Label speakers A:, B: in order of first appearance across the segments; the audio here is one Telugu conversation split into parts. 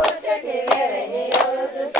A: ಕೊಟ್ಟೆ ಬೇರೆ ನೀರು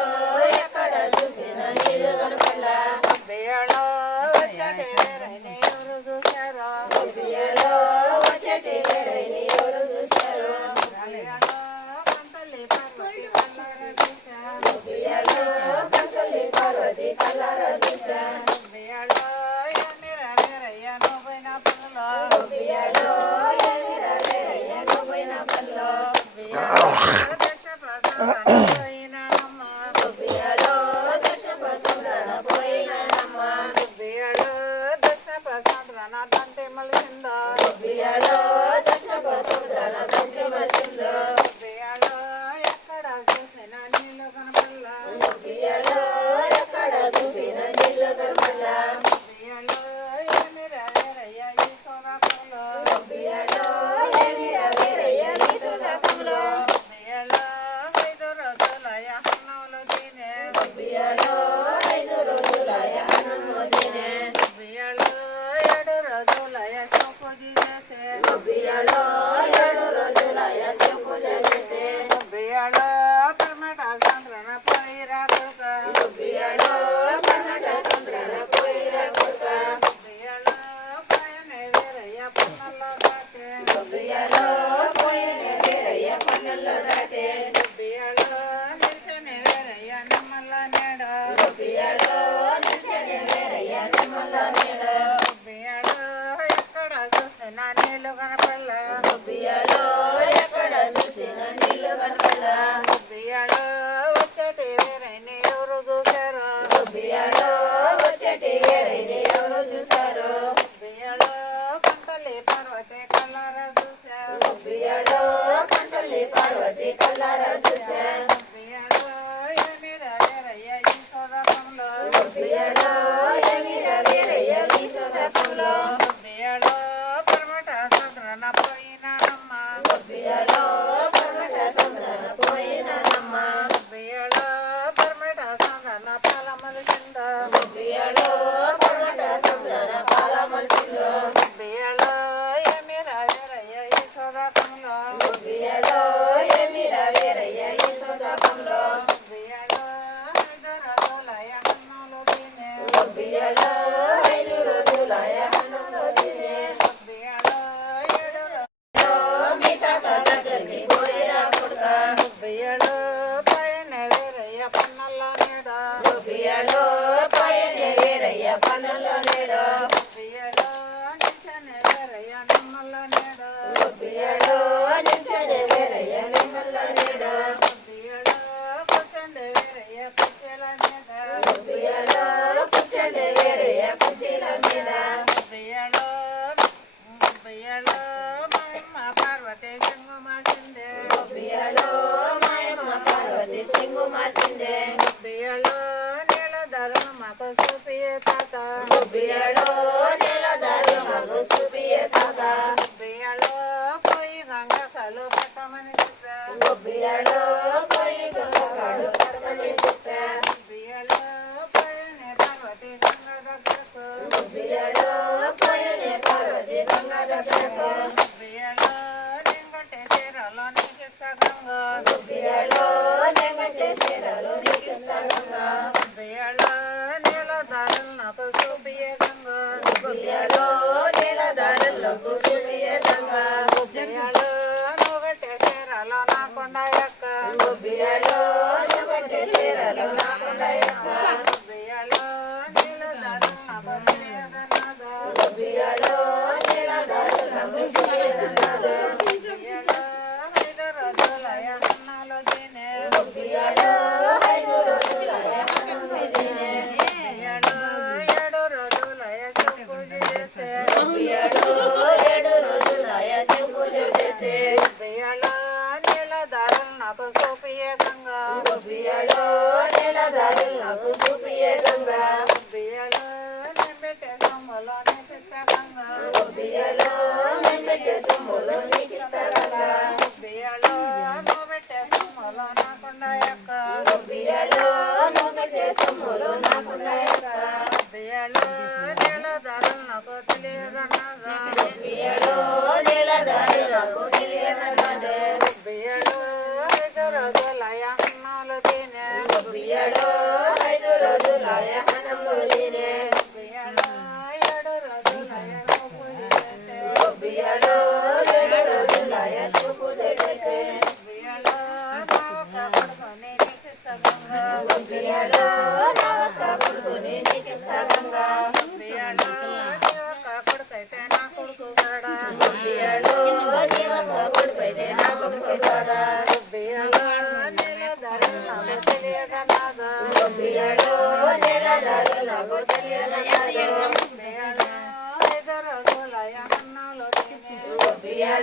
B: ಕನಪಲ್ಲ వచ్చేటి ఎవరైనా ఎవరు చూశారు.
A: బియ్యలో వచ్చేటి ఎవరైనా ఎవరు చూశారు.
B: బియ్యలో కంటలి పార్వతి కల్లారా చూశారు.
A: బియ్యలో
B: కంటలి పార్వతి కల్లారా చూశారు.
A: బియ్యలో
B: ఏమి రాజరయ్య ఈ సోదరంలో.
A: బియ్యలో
B: పియలో పయని వీరయ్య
A: పనుల్లో నేడు
B: పియలో నించని వీరయ్య నిమ్మల్లో నేడు
A: పియలో నించని వీరయ్య నిమ్మల్లో నేడు
B: పియలో కూర్చండి వీరయ్య కుర్చీల మీద.
A: పియలో కూర్చండి వీరయ్య కుర్చీల మీద.
B: పియలో పియలో మా అమ్మ పార్వతి సింగు
A: మాసిందే. పియలో మా అమ్మ పార్వతి సింగు మాసిందే.
B: పియలో ధర్మకు సుప్రియత
A: బియలో నెల ధర్మకు సుప్రియత
B: బియలో పోయి గంగ కలు పట్టమని
A: బియలో పోయి
B: గంగ
A: కలు Thank you.
B: బియ్యలో నువ్వు
A: పెట్టేసి మొలనకుండా
B: యొక్క బియ్యలో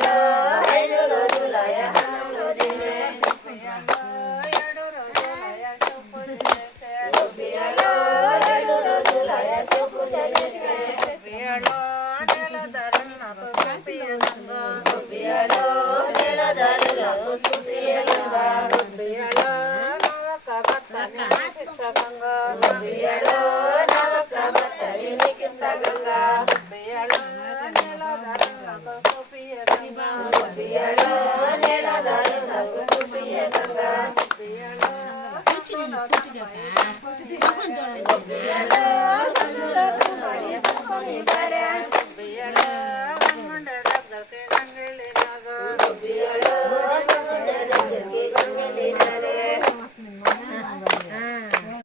B: Hello. Thank
A: you.